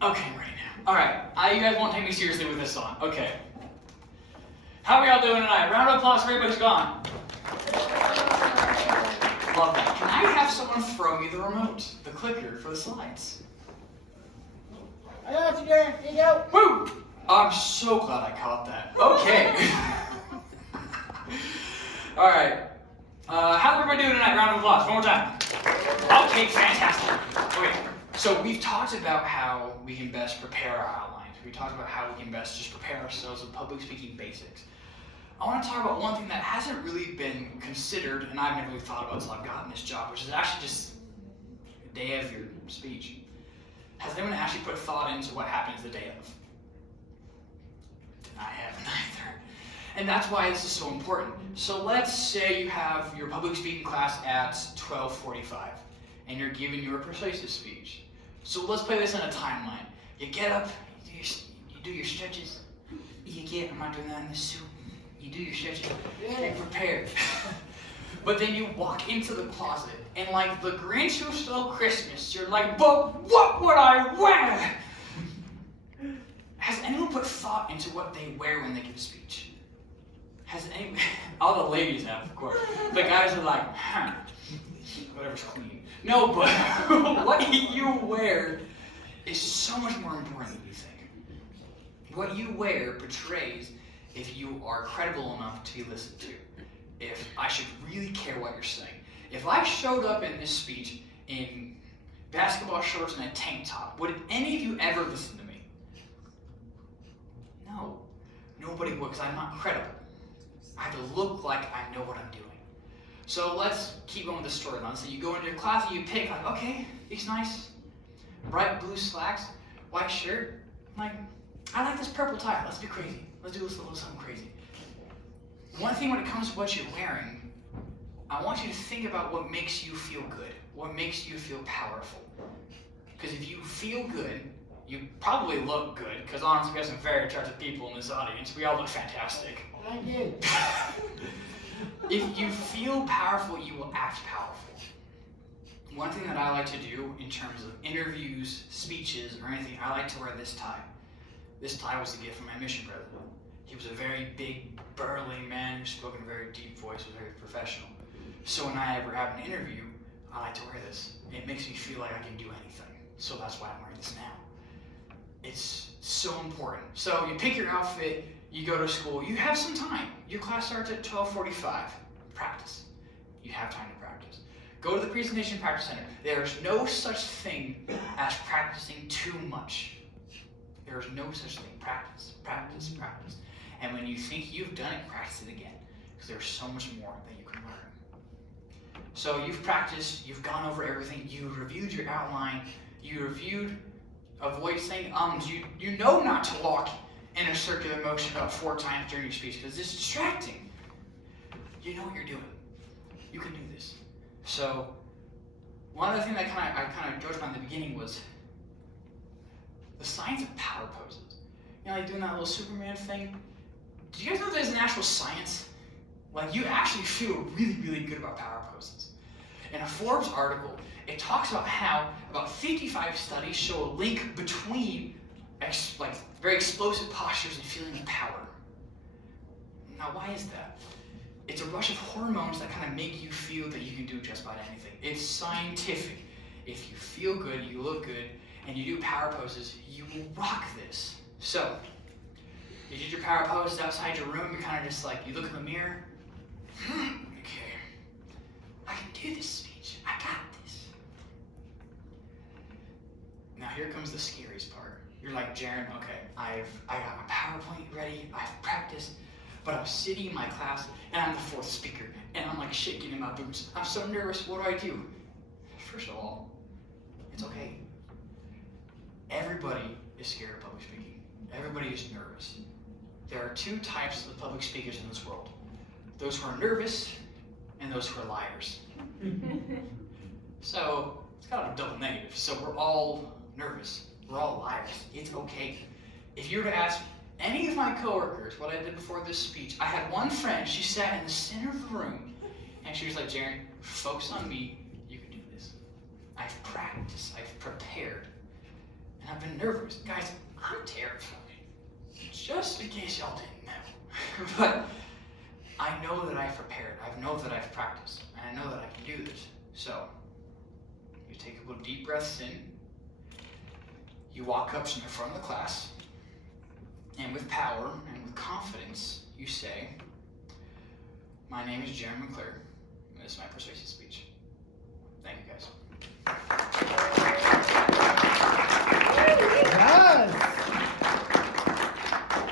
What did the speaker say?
Okay, I'm ready now. Alright, you guys won't take me seriously with this song. Okay. How are we all doing tonight? Round of applause for everybody's gone. Love that. Can I have someone throw me the remote, the clicker for the slides? I got you, Darren. Here you go. Woo! I'm so glad I caught that. Okay. Alright. How's everybody doing tonight? Round of applause. One more time. Okay, fantastic. Okay. So we've talked about how we can best prepare our outlines. We talked about how we can best just prepare ourselves with public speaking basics. I want to talk about one thing that hasn't really been considered, and I've never really thought about until I've gotten this job, which is actually just the day of your speech. Has anyone actually put thought into what happens the day of? I haven't either. And that's why this is so important. So let's say you have your public speaking class at 12:45, and you're giving your persuasive speech. So let's play this in a timeline. You get up, you do your stretches. I'm not doing that in this suit. You do your stretches, get prepared. But then you walk into the closet, and like the Grinch who stole Christmas, you're like, but what would I wear? Has anyone put thought into what they wear when they give a speech? Has anyone? All the ladies have, of course. The guys are like, whatever's clean. No, but what you wear is so much more important than you think. What you wear portrays if you are credible enough to be listened to. If I should really care what you're saying. If I showed up in this speech in basketball shorts and a tank top, would any of you ever listen to me? No. Nobody would, because I'm not credible. I have to look like I know what I'm doing. So let's keep going with the storyline. So you go into your class and you pick, like, okay, these nice bright blue slacks, white shirt. I'm like, I like this purple tie. Let's be crazy. Let's do a little something crazy. One thing when it comes to what you're wearing, I want you to think about what makes you feel good, what makes you feel powerful. Because if you feel good, you probably look good, because honestly, we have some very attractive people in this audience. We all look fantastic. Thank you. If you feel powerful, you will act powerful. One thing that I like to do in terms of interviews, speeches, or anything, I like to wear this tie. This tie was a gift from my mission president. He was a very big, burly man who spoke in a very deep voice, was very professional. So when I ever have an interview, I like to wear this. It makes me feel like I can do anything. So that's why I'm wearing this now. It's so important. So you pick your outfit, you go to school, you have some time. Your class starts at 12:45. Practice. You have time to practice. Go to the presentation practice center. There's no such thing as practicing too much. There is no such thing. Practice, practice, practice. And when you think you've done it, practice it again. Because there's so much more that you can learn. So you've practiced, you've gone over everything, you reviewed your outline, you reviewed, avoid saying ums. You know not to walk in a circular motion about 4 times during your speech because it's distracting. You know what you're doing. You can do this. So one of the things I kind of joked about in the beginning was the science of power poses. You know, like doing that little Superman thing. Do you guys know there's an actual science? Like, you actually feel really, really good about power poses. In a Forbes article, it talks about how about 55 studies show a link between very explosive postures and feeling of power. Now, why is that? It's a rush of hormones that kind of make you feel that you can do just about anything. It's scientific. If you feel good, you look good, and you do power poses, you will rock this. So, you did your power poses outside your room, you're kind of just like, you look in the mirror, okay, I can do this speech, I got this. Now here comes the scariest part. You're like, Jaren, okay, I got my PowerPoint ready, I've practiced, but I'm sitting in my class, and I'm the 4th speaker, and I'm like shaking in my boots. I'm so nervous, what do? First of all, it's okay. Everybody is scared of public speaking. Everybody is nervous. There are 2 types of public speakers in this world. Those who are nervous and those who are liars. So it's kind of a double negative. So we're all nervous. We're all liars. It's okay. If you were to ask any of my coworkers what I did before this speech, I had one friend, she sat in the center of the room, and she was like, Jaren, focus on me, you can do this. I've practiced, I've prepared. And I've been nervous. Guys, I'm terrified. Just in case y'all didn't know. But I know that I've prepared. I know that I've practiced. And I know that I can do this. So, you take a couple deep breaths in. You walk up to the front of the class. And with power and with confidence, you say, "My name is Jeremy McClure. This is my persuasive